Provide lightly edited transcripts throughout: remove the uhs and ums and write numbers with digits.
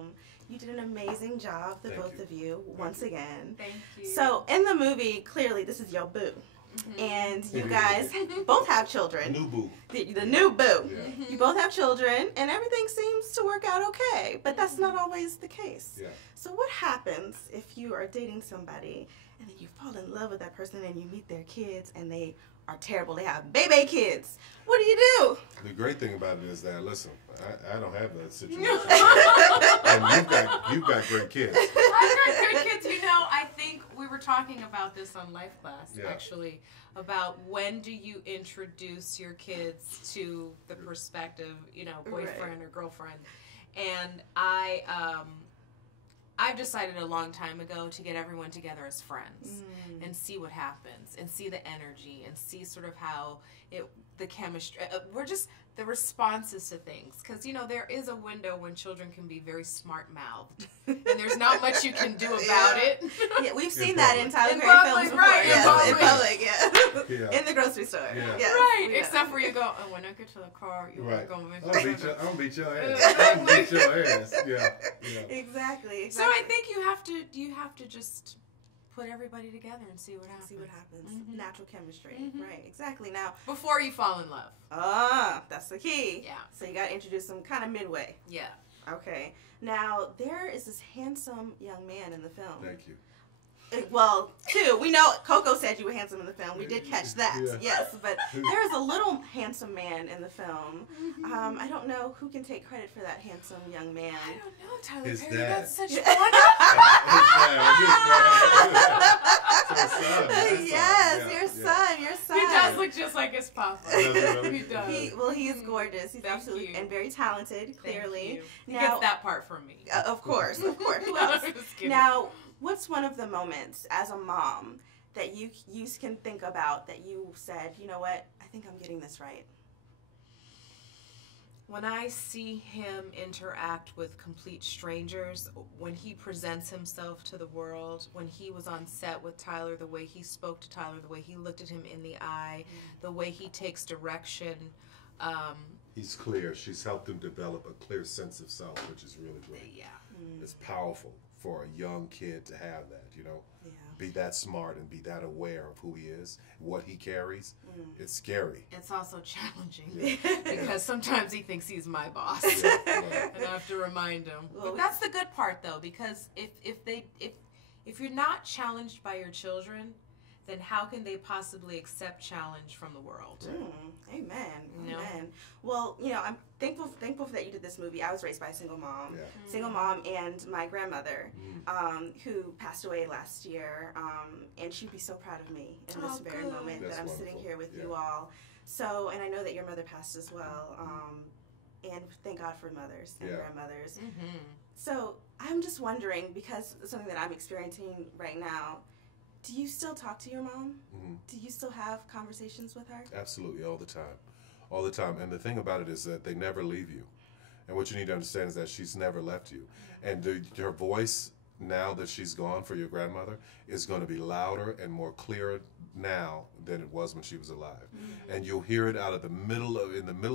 film. You did an amazing job, both of you, once again. Thank you. So, in the movie, clearly, this is your boo. And you guys both have children. New boo. The new boo. Yeah. You both have children, and everything seems to work out okay. But that's not always the case. Yeah. So what happens if you are dating somebody, and then you fall in love with that person, and you meet their kids, and they are terrible? They have baby kids. What do you do? The great thing about it is that, listen, I don't have that situation. And you've got great kids. I've got great kids. You know, I think we were talking about this on Life Class, actually, about when do you introduce your kids to the perspective, you know, boyfriend or girlfriend. And I've decided a long time ago to get everyone together as friends and see what happens and see the energy and see sort of how the chemistry, the responses to things. Because, you know, there is a window when children can be very smart-mouthed and there's not much you can do about it. Yeah, we've seen that in Tyler Perry films before. Right, in public, in the grocery store. Yeah. Yes. Right, except for you go, oh, when I get to the car, you're going to I'm gonna beat your ass. I'm gonna beat your ass. Yeah. Exactly. So I think you have to just put everybody together and see what happens. See what happens. Natural chemistry. Right, exactly. Now, before you fall in love. That's the key. Yeah. So you got to introduce them kind of midway. Yeah. Okay. Now, there is this handsome young man in the film. Thank you. Well, two. We know Coco said you were handsome in the film. We did catch that. Yeah. Yes, but there is a little handsome man in the film. I don't know who can take credit for that handsome young man. I don't know, Tyler His Perry. dad. That's such fun. Yes, your son. He does look just like his papa. He does. He is gorgeous. He's absolutely and very talented. Clearly, he gets that part from me. Of course. Who else? Now, what's one of the moments as a mom that you can think about that you said, you know what, I think I'm getting this right? When I see him interact with complete strangers, when he presents himself to the world, when he was on set with Tyler, the way he spoke to Tyler, the way he looked at him in the eye, the way he takes direction. He's clear. She's helped him develop a clear sense of self, which is really great. Yeah. It's powerful for a young kid to have that, you know. Yeah. Be that smart and be that aware of who he is, what he carries. It's scary. It's also challenging because sometimes he thinks he's my boss, Yeah, and I have to remind him. But that's the good part, though, because if you're not challenged by your children, then how can they possibly accept challenge from the world? Amen. You know? Amen. Well, you know, I'm thankful that you did this movie. I was raised by a single mom. Yeah. Single mom and my grandmother, who passed away last year. And she'd be so proud of me in this very moment that I'm sitting here with you all. So, and I know that your mother passed as well. And thank God for mothers and grandmothers. So I'm just wondering, because it's something that I'm experiencing right now, do you still talk to your mom? Do you still have conversations with her? Absolutely, all the time. All the time. And the thing about it is that they never leave you. And what you need to understand is that she's never left you. And her voice, now that she's gone for your grandmother, is going to be louder and more clearer now than it was when she was alive. And you'll hear it out of in the middle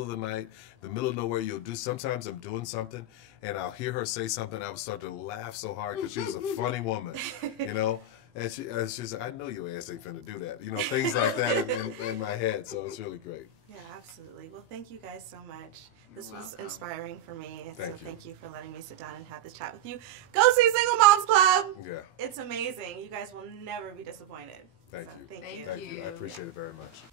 of the night, the middle of nowhere. Sometimes I'm doing something, and I'll hear her say something. I would start to laugh so hard because she was a funny woman, you know. And she's like, I know your ass ain't finna do that. You know, things like that in my head. So it's really great. Yeah, absolutely. Well, thank you guys so much. This was inspiring for me. And thank you for letting me sit down and have this chat with you. Go see Single Moms Club. Yeah. It's amazing. You guys will never be disappointed. Thank you. Thank you. I appreciate it very much.